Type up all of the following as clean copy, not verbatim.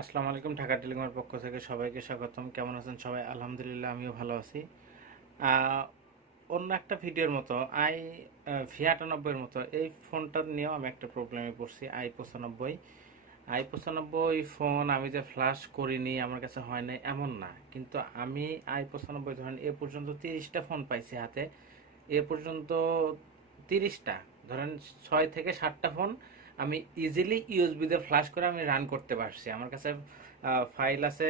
আসসালামু আলাইকুম। ঢাকা টেলিকমের পক্ষ থেকে সবাইকে স্বাগতম। কেমন আছেন সবাই? আলহামদুলিল্লাহ, আমিও ভালো আছি। অন্য একটা ভিডিওর মতো V98 মতো এই ফোনটা নিয়েও আমি একটা প্রবলেমে পড়ছি। i95 ফোন আমি যে ফ্লাশ করিনি, আমার কাছে হয় নাই এমন না, কিন্তু আমি i95 ধরেন এ পর্যন্ত 30টা ফোন পাইছি হাতে। এ পর্যন্ত 30টা, ধরেন 6 থেকে 7টা ফোন আমি ইজিলি ইউএসবি দিয়ে ফ্লাশ করে আমি রান করতে পারছি। আমার কাছে ফাইল আছে,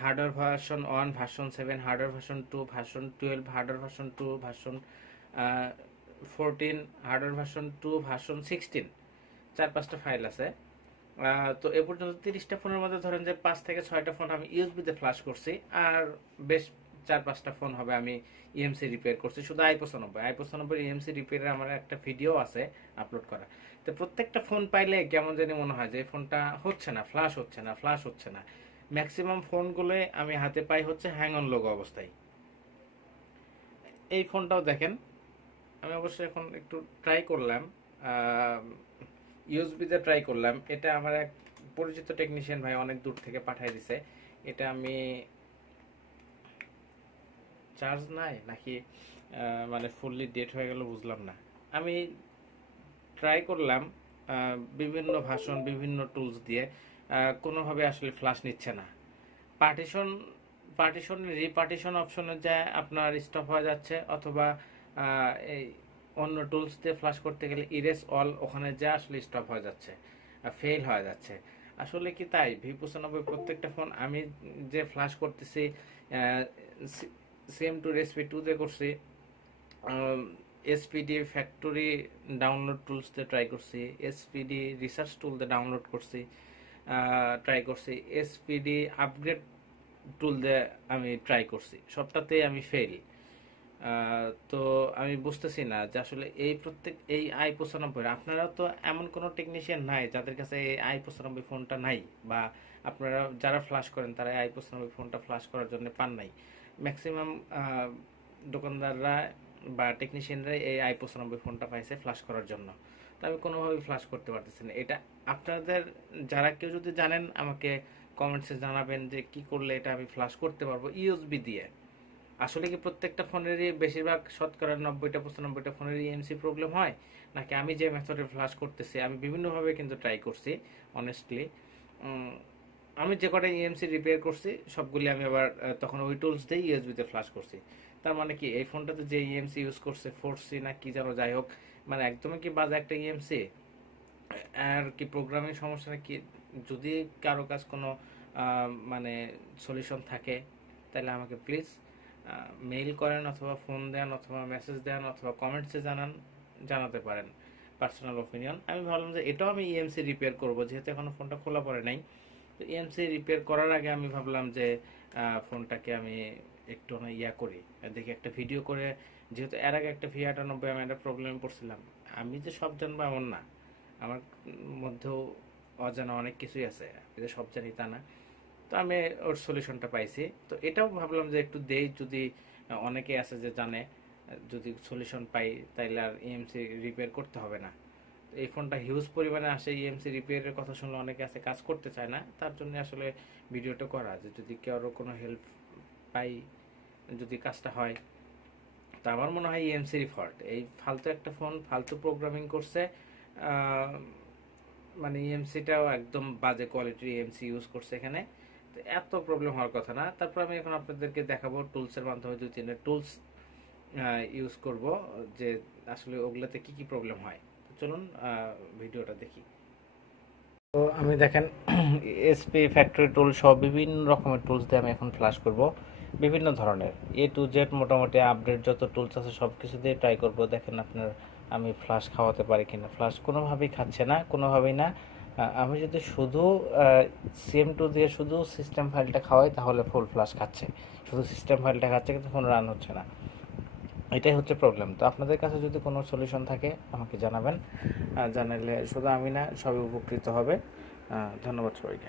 hardware version 1, version 7, hardware version 2, version 12, hardware version 2, version 14, hardware version 2, version 16, 4-5টা ফাইল আছে। তো এ পর্যন্ত 30টা ফোনের মধ্যে ধরেন যে 5 থেকে 6টা ফোন আমি ইউএসবিতে ফ্লাশ করছি, আর বেশ 4-5টা ফোন হবে আমি ইএমসি রিপেয়ার করছি। শুধু i95 ইএমসি রিপেয়ারের আমার একটা ভিডিও আছে আপলোড করা। তো প্রত্যেকটা ফোন পাইলে কেমন জানি মনে হয় যে ফোনটা হচ্ছে না, ফ্লাশ হচ্ছে না। ম্যাক্সিমাম ফোনগুলো আমি হাতে পাই হচ্ছে হ্যাং অন লোগো অবস্থায়। এই ফোনটাও দেখেন, আমি অবশ্যই এখন একটু ট্রাই করলাম, ইউএসবিতে ট্রাই করলাম। এটা আমার এক পরিচিত টেকনিশিয়ান ভাই অনেক দূর থেকে পাঠিয়ে দিছে। এটা আমি চার্জ নাই নাকি মানে ফুললি ডেট হয়ে গেল বুঝলাম না। আমি ট্রাই করলাম বিভিন্ন ভার্সন, বিভিন্ন টুলস দিয়ে, কোনোভাবে আসলে ফ্লাশ নিচ্ছে না। পার্টিশন রিপার্টিশন অপশনে যায় আপনার স্টপ হয়ে যাচ্ছে, অথবা এই অন্য টুলস দিয়ে ফ্লাশ করতে গেলে ইরেজ অল ওখানে যা আসলে স্টপ হয়ে যাচ্ছে, ফেল হয়ে যাচ্ছে। আসলে কি তাই? V95 প্রত্যেকটা ফোন আমি যে ফ্লাশ করতেছি, সেম টু রেসপি 2 দিয়ে করছি, এসপিডি ফ্যাক্টরি ডাউনলোড টুলস দিয়ে ট্রাই করছি, এসপিডি রিসার্চ টুল দিয়ে ডাউনলোড করছি, ট্রাই করছি, এসপিডি আপগ্রেড টুল দিয়ে আমি ট্রাই করছি, সবটাতেই আমি ফেল। তো আমি বুঝতেছি না যে আসলে এই i95, আপনারা তো এমন কোনো টেকনিশিয়ান নাই যাদের কাছে এই i95 ফোনটা নাই, বা আপনারা যারা ফ্লাশ করেন তারা i95 ফোনটা ফ্লাশ করার জন্য পান নাই। ম্যাক্সিমাম দোকানদাররা বা টেকনিশিয়ানরা এই i95 ফোনটা পাইছে ফ্লাশ করার জন্য। তো আমি কোনোভাবেই ফ্লাশ করতে পারতেছি না। এটা আপনাদের যারা কেউ যদি জানেন আমাকে কমেন্টসে জানাবেন যে কি করলে এটা আমি ফ্লাশ করতে পারবো ইউএসবি দিয়ে। আসলে কি প্রত্যেকটা ফোনেরই বেশিরভাগ শতকরা 90-95টা ফোনের ইএমসি প্রবলেম হয়, নাকি আমি যে মেথডে ফ্লাশ করতেছি, আমি বিভিন্নভাবে কিন্তু ট্রাই করছি অনেস্টলি। আমি যে কটা ইএমসি রিপেয়ার করছি সবগুলি আমি আবার তখন ওই টুলস দিয়ে ইউএসবিতে ফ্লাশ করছি। তার মানে কি এই ফোনটাতে যে ইএমসি ইউজ করছে 4C না কি যেন, যাই হোক, মানে একদমই কি বাজে একটা ইএমসি, আর কি প্রোগ্রামিং সমস্যা নাকি? যদি কারো কাছে কোনো মানে সলিউশন থাকে তাহলে আমাকে প্লিজ মেইল করেন, অথবা ফোন দেন, অথবা মেসেজ দেন, অথবা কমেন্টসে জানাতে পারেন পার্সোনাল ওপিনিয়ন। আমি ভাবলাম যে এটাও আমি ইএমসি রিপেয়ার করব, যেহেতু এখনো ফোনটা খোলা পড়ে নাই। তো ইএমসি রিপেয়ার করার আগে আমি ভাবলাম যে ফোনটাকে আমি একটু করি, দেখি একটা ভিডিও করে। যেহেতু এর আগে একটা V98 আমি একটা প্রবলেমে পড়ছিলাম। আমি যে সব জানবো এমন না, আমার মধ্যেও অজানা অনেক কিছুই আছে, আমি যে সব জানি তা না। তো আমি ওর সলিউশনটা পাইছি। তো এটাও ভাবলাম যে একটু দেই, যদি অনেকে আছে যে জানে, যদি সলিউশন পাই তাইলে আর ইএমসি রিপেয়ার করতে হবে না। এই ফোনটা হিউজ পরিমাণে আসে, ইএমসি রিপেয়ারের কথা শুনলে অনেকে আছে কাজ করতে চায় না, তার জন্য আসলে ভিডিওটা করা, যে যদি কেউ কোনো হেল্প পাই, যদি কাজটা হয়। তো আমার মনে হয় ইএমসির ফল্ট, এই ফালতু একটা ফোন ফালতু প্রোগ্রামিং করছে, মানে ইএমসিটাও একদম বাজে কোয়ালিটির ইএমসি ইউজ করছে এখানে। তো এত প্রবলেম হওয়ার কথা না। তারপর আমি এখন আপনাদেরকে দেখাবো টুলসের মাধ্যমে 2-3টা টুলস ইউজ করব, যে আসলে ওগুলোতে কি কি প্রবলেম হয়। তো চলুন ভিডিওটা দেখি। তো আমি দেখেন এসপি ফ্যাক্টরি টুল সহ বিভিন্ন রকমের টুলস দিয়ে আমি এখন ফ্লাশ করব, বিভিন্ন ধরনের A to Z মোটামুটি আপডেট যত টুলস আছে সব কিছু দিয়ে ট্রাই করব। দেখেন আপনার আমি ফ্লাশ খাওয়াতে পারি কিনা। ফ্লাশ কোনোভাবেই খাচ্ছে না, কোনোভাবেই না। আমি যদি শুধু CM2 দিয়ে শুধু সিস্টেম ফাইলটা খাওয়াই তাহলে ফুল ফ্লাশ খাচ্ছে, শুধু সিস্টেম ফাইলটা খাচ্ছে কিন্তু ফোন রান হচ্ছে না। এটাই হচ্ছে প্রবলেম। তো আপনাদের কাছে যদি কোনো সলিউশন থাকে আমাকে জানাবেন, জানালে শুধু আমি না সবাই উপকৃত হবে। ধন্যবাদ সবাইকে।